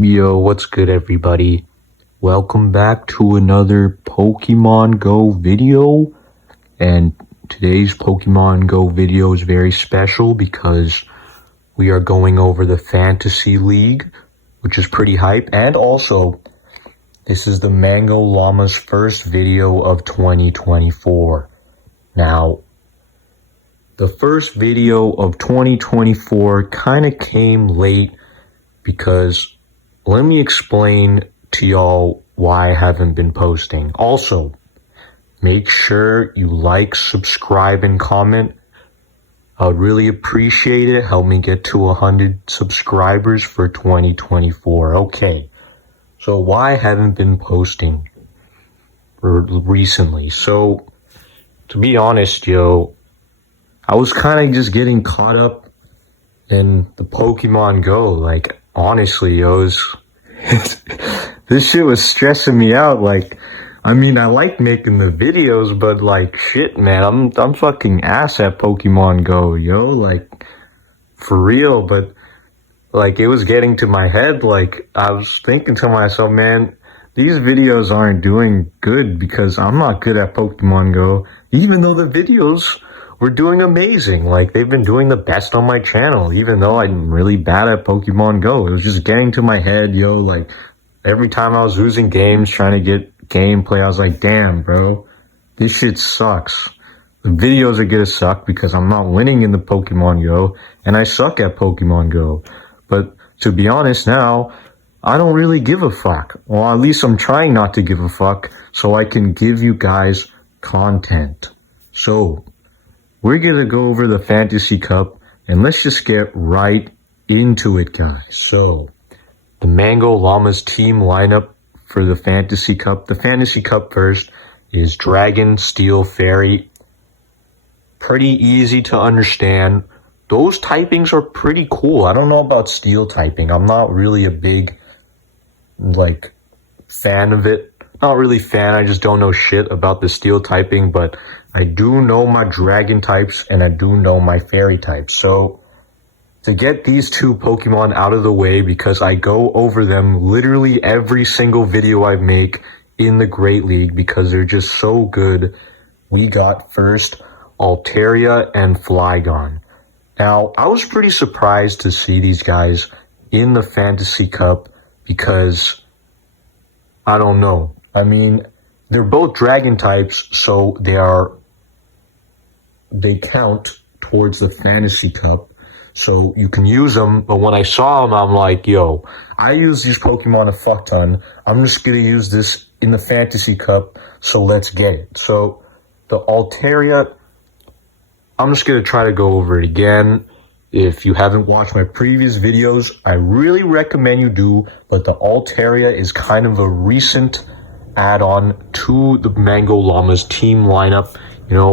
Yo, what's good everybody? Welcome back to another Pokemon Go video. And today's Pokemon Go video is very special because we are going over the Fantasy League, which is pretty hype. And also, this is the Mangollamas' first video of 2024. Now, the first video of 2024 kind of came late because let me explain to y'all why I haven't been posting. Also, make sure you like, subscribe, and comment. I'd really appreciate it. Help me get to 100 subscribers for 2024. Okay, so why I haven't been posting recently? So, to be honest, I was kind of just getting caught up in the Pokemon Go. Like, honestly, this shit was stressing me out. Like, I mean, I like making the videos, but like, shit, man, I'm fucking ass at Pokemon Go, like, for real. But like, it was getting to my head. Like, I was thinking to myself, man, these videos aren't doing good because I'm not good at Pokemon Go, even though the videos were doing amazing. Like, they've been doing the best on my channel, even though I'm really bad at Pokemon Go. It was just getting to my head, like, every time I was losing games, trying to get gameplay, I was like, damn, bro, this shit sucks. The videos are gonna suck because I'm not winning in the Pokemon Go, and I suck at Pokemon Go. But to be honest now, I don't really give a fuck. Well, at least I'm trying not to give a fuck so I can give you guys content. So, we're gonna go over the Fantasy Cup, and let's just get right into it, guys. So, the Mangollamas team lineup for the Fantasy Cup. The Fantasy Cup first is Dragon, Steel, Fairy. Pretty easy to understand. Those typings are pretty cool. I don't know about Steel typing. I'm not really a big, like, fan of it. Not really fan, I just don't know shit about the Steel typing, but I do know my Dragon types and I do know my Fairy types. So, to get these two Pokemon out of the way, because I go over them literally every single video I make in the Great League because they're just so good, we got first Altaria and Flygon. Now, I was pretty surprised to see these guys in the Fantasy Cup because, I don't know. I mean, they're both Dragon types, so they count towards the Fantasy Cup. So you can use them, but when I saw them, I'm like, yo, I use these Pokemon a fuck ton. I'm just gonna use this in the Fantasy Cup, so let's get it. So the Altaria, I'm just gonna try to go over it again. If you haven't watched my previous videos, I really recommend you do, but the Altaria is kind of a recent add-on to the Mangollamas team lineup.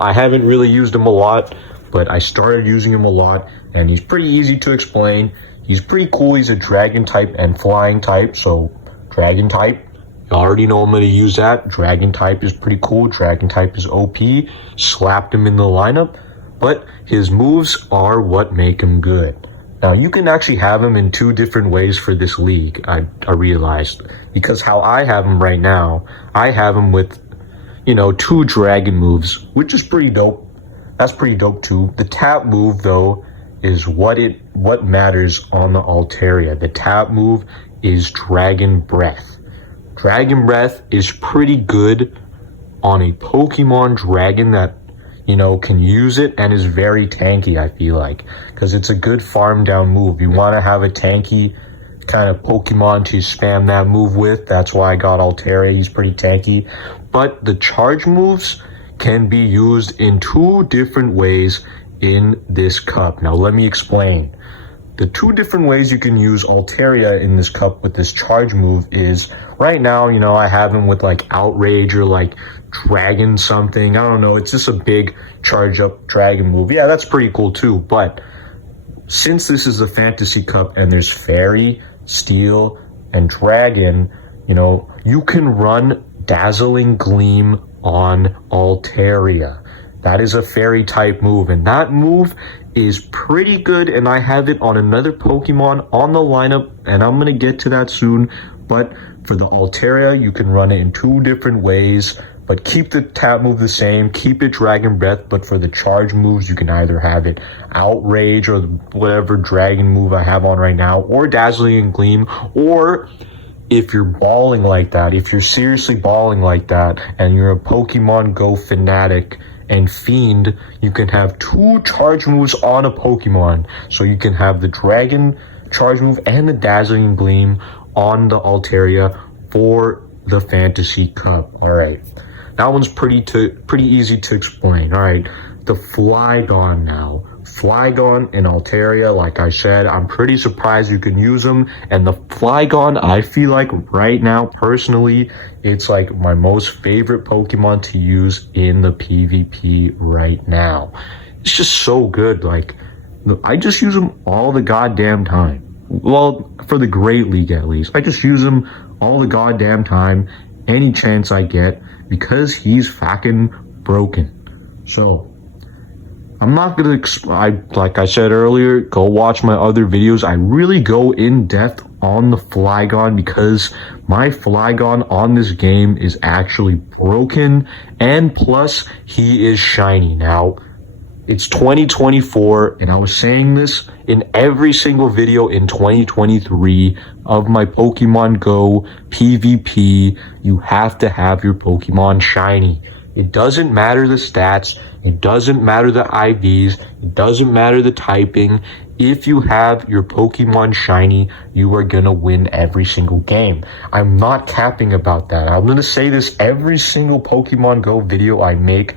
I haven't really used him a lot, but I started using him a lot, and he's pretty easy to explain. He's pretty cool. He's a Dragon type and Flying type, so Dragon type, you already know I'm going to use that. Dragon type is pretty cool. Dragon type is OP. Slapped him in the lineup, but his moves are what make him good. Now, you can actually have him in two different ways for this league, I realized, because how I have him right now, I have him with, two Dragon moves, which is pretty dope. That's pretty dope too. The tap move, though, is what matters on the Altaria. The tap move is Dragon Breath. Dragon Breath is pretty good on a Pokemon Dragon that, can use it and is very tanky, I feel like. Because it's a good farm down move. You want to have a tanky kind of Pokemon to spam that move with. That's why I got Altaria. He's pretty tanky. But the charge moves can be used in two different ways in this cup. Now let me explain. The two different ways you can use Altaria in this cup with this charge move is, right now, I have him with like Outrage or like Dragon something. I don't know, it's just a big charge up Dragon move. Yeah, that's pretty cool too, but since this is a Fantasy Cup and there's Fairy, Steel, and Dragon, you can run Dazzling Gleam on Altaria. That is a Fairy type move, and that move is pretty good, and I have it on another Pokemon on the lineup, and I'm gonna get to that soon. But for the Altaria, you can run it in 2 different ways, but keep the tap move the same, keep it Dragon Breath, but for the charge moves, you can either have it Outrage or whatever Dragon move I have on right now, or Dazzling Gleam, or if you're balling like that, if you're seriously balling like that, and you're a Pokemon Go fanatic and fiend, you can have 2 charge moves on a Pokemon. So you can have the Dragon charge move and the Dazzling Gleam on the Altaria for the Fantasy Cup. Alright, that one's pretty easy to explain. Alright, the Flygon now. Flygon and Altaria, like I said, I'm pretty surprised you can use them. And the Flygon, I feel like right now, personally, it's like my most favorite Pokemon to use in the PvP right now. It's just so good. Like, I just use them all the goddamn time. Well, for the Great League at least. I just use him all the goddamn time, any chance I get, because he's fucking broken. So, I'm not gonna, like I said earlier, go watch my other videos. I really go in depth on the Flygon because my Flygon on this game is actually broken, and plus, he is shiny. Now, it's 2024, and I was saying this in every single video in 2023 of my Pokemon Go PvP. You have to have your Pokemon shiny. It doesn't matter the stats. It doesn't matter the IVs. It doesn't matter the typing. If you have your Pokemon shiny, you are gonna win every single game. I'm not capping about that. I'm gonna say this every single Pokemon Go video I make,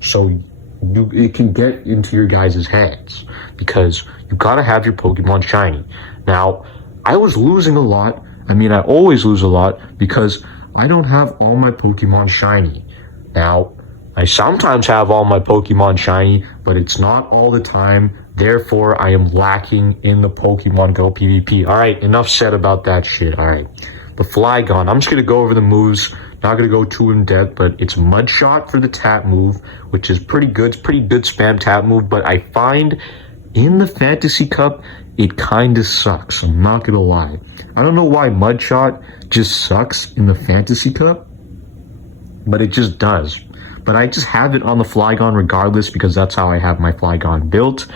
so it can get into your guys' heads, because you gotta have your Pokemon shiny. Now, I was losing a lot. I mean, I always lose a lot because I don't have all my Pokemon shiny. Now, I sometimes have all my Pokemon shiny, but it's not all the time. Therefore, I am lacking in the Pokemon Go PvP. Alright, enough said about that shit. Alright, the Flygon. I'm just gonna go over the moves. Not gonna go too in depth, but it's Mud Shot for the tap move, which is pretty good. It's pretty good spam tap move, but I find in the Fantasy Cup, it kinda sucks. I'm not gonna lie. I don't know why Mud Shot just sucks in the Fantasy Cup, but it just does. But I just have it on the Flygon regardless, because that's how I have my Flygon built.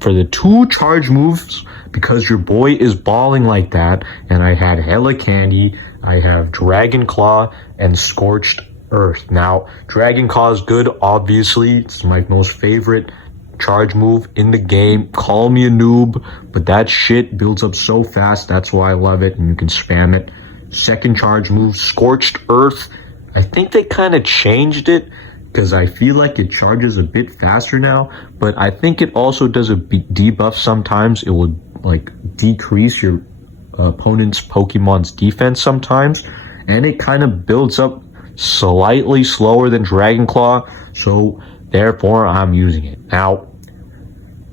For the 2 charge moves, because your boy is balling like that, and I had Hella Candy, I have Dragon Claw and Scorched Earth. Now, Dragon Claw is good, obviously. It's my most favorite charge move in the game. Call me a noob, but that shit builds up so fast. That's why I love it, and you can spam it. Second charge move, Scorched Earth. I think they kind of changed it, because I feel like it charges a bit faster now, but I think it also does a debuff sometimes. It will like decrease your opponent's Pokemon's defense sometimes, and it kind of builds up slightly slower than Dragon Claw, so therefore I'm using it. Now,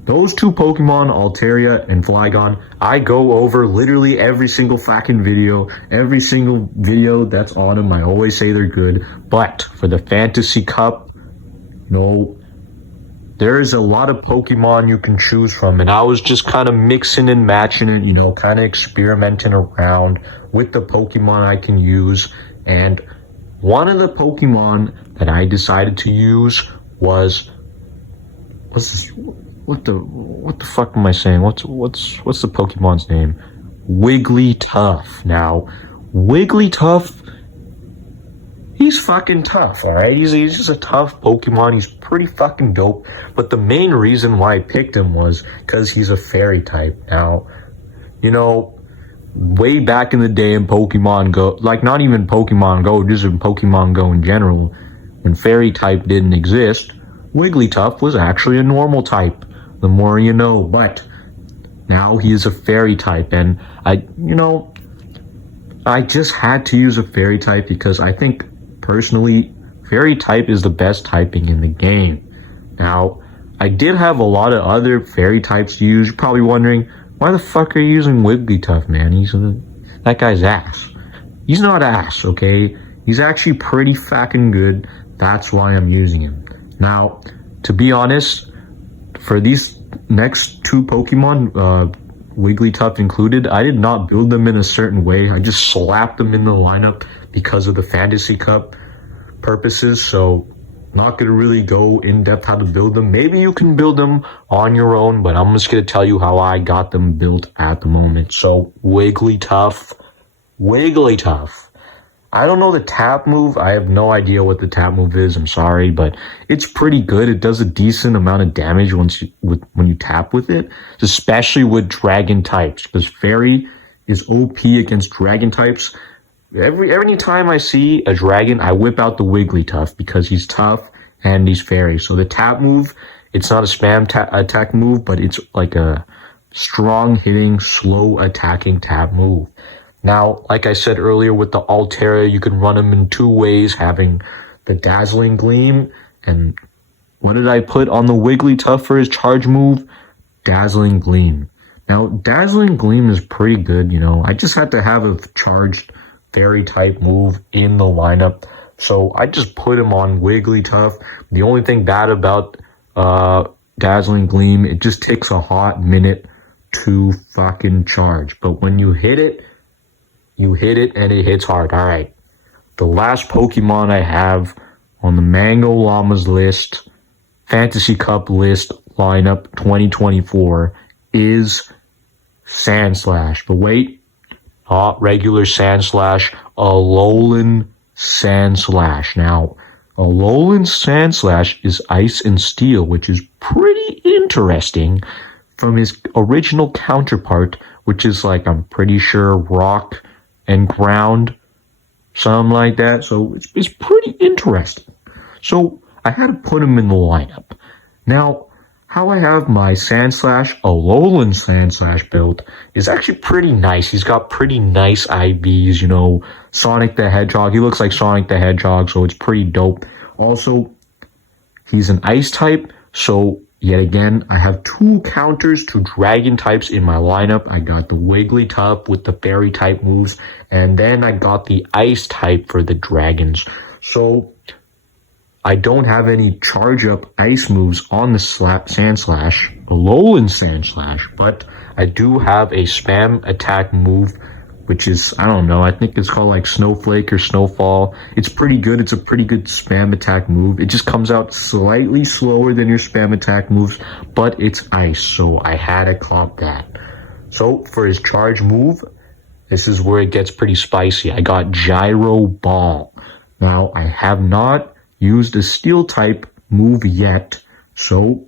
those 2 Pokemon, Altaria and Flygon, I go over literally every single fucking video. Every single video that's on them, I always say they're good. But for the Fantasy Cup, there is a lot of Pokemon you can choose from. And I was just kind of mixing and matching it, kind of experimenting around with the Pokemon I can use. And one of the Pokemon that I decided to use was... What the fuck am I saying? What's the Pokemon's name? Wigglytuff. Now, Wigglytuff, he's fucking tough, alright? He's just a tough Pokemon. He's pretty fucking dope. But the main reason why I picked him was because he's a fairy type. Now, way back in the day in Pokemon Go, like not even Pokemon Go, just in Pokemon Go in general, when fairy type didn't exist, Wigglytuff was actually a normal type. The more you know, but now he is a fairy type, and I just had to use a fairy type because I think personally fairy type is the best typing in the game. Now, I did have a lot of other fairy types to use. You're probably wondering, why the fuck are you using Wigglytuff, man? That guy's ass. He's not ass, okay? He's actually pretty fucking good. That's why I'm using him. Now, to be honest, for these next two Pokemon, Wigglytuff included, I did not build them in a certain way. I just slapped them in the lineup because of the Fantasy Cup purposes. So not going to really go in depth how to build them. Maybe you can build them on your own, but I'm just going to tell you how I got them built at the moment. So Wigglytuff. I don't know the tap move. I have no idea what the tap move is. I'm sorry, but it's pretty good. It does a decent amount of damage when you tap with it, especially with dragon types, because Fairy is OP against dragon types. Every time I see a dragon, I whip out the Wigglytuff because he's tough and he's Fairy. So the tap move, it's not a spam attack move, but it's like a strong hitting, slow attacking tap move. Now, like I said earlier with the Altaria, you can run them in two ways, having the Dazzling Gleam. And what did I put on the Wigglytuff for his charge move? Dazzling Gleam. Now, Dazzling Gleam is pretty good, you know. I just had to have a charged Fairy type move in the lineup. So I just put him on Wigglytuff. The only thing bad about Dazzling Gleam, it just takes a hot minute to fucking charge. But when you hit it and it hits hard. All right. The last Pokemon I have on the Mangollamas list, Fantasy Cup list lineup 2024 is Sandslash. But wait, not regular Sandslash, Alolan Sandslash. Now, Alolan Sandslash is Ice and Steel, which is pretty interesting from his original counterpart, which is like, I'm pretty sure, Rock and Ground, something like that. So it's pretty interesting. So I had to put him in the lineup. Now, how I have my Sandslash, Alolan Sandslash build is actually pretty nice. He's got pretty nice IVs, you know, Sonic the Hedgehog. He looks like Sonic the Hedgehog, so it's pretty dope. Also, he's an ice type, so yet again, I have two counters to dragon types in my lineup. I got the Wigglytuff with the fairy type moves, and then I got the ice type for the dragons. So I don't have any charge up ice moves on the Sandslash, Alolan Sandslash, but I do have a spam attack move, which is, I don't know, I think it's called like Snowflake or Snowfall. It's pretty good. It's a pretty good spam attack move. It just comes out slightly slower than your spam attack moves, but it's ice, so I had to comp that. So for his charge move, this is where it gets pretty spicy. I got Gyro Ball. Now, I have not used a steel type move yet, so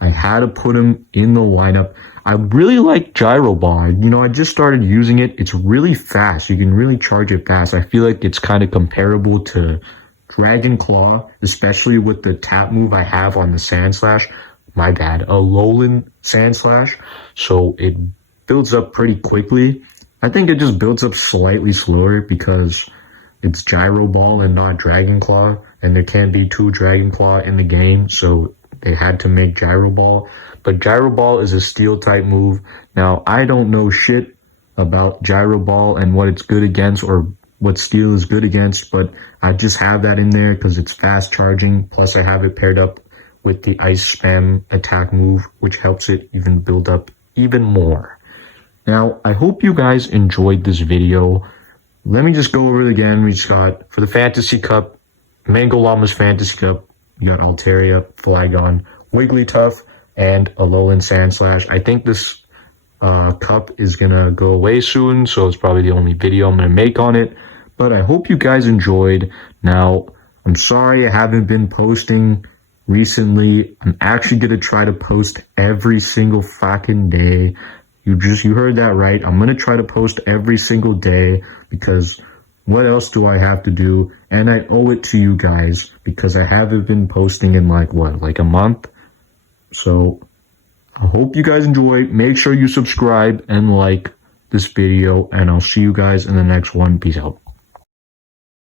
I had to put him in the lineup. I really like Gyro Ball. You know, I just started using it. It's really fast. You can really charge it fast. I feel like it's kind of comparable to Dragon Claw, especially with the tap move I have on the Sandslash. My bad, Alolan Sandslash. So it builds up pretty quickly. I think it just builds up slightly slower because it's Gyro Ball and not Dragon Claw, and there can't be two Dragon Claw in the game, so they had to make Gyro Ball. But Gyro Ball is a steel type move. Now, I don't know shit about Gyro Ball and what it's good against or what steel is good against, but I just have that in there because it's fast charging. Plus, I have it paired up with the ice spam attack move, which helps it even build up even more. Now, I hope you guys enjoyed this video. Let me just go over it again. We just got, for the Fantasy Cup, Mangollamas Fantasy Cup, you got Altaria, Flygon, Wigglytuff, and Alolan Sandslash. I think this cup is gonna go away soon, so it's probably the only video I'm gonna make on it. But I hope you guys enjoyed. Now, I'm sorry I haven't been posting recently. I'm actually gonna try to post every single fucking day. You heard that right. I'm gonna try to post every single day because what else do I have to do? And I owe it to you guys because I haven't been posting in like a month. So I hope you guys enjoy. Make sure you subscribe and like this video, and I'll see you guys in the next one. Peace out.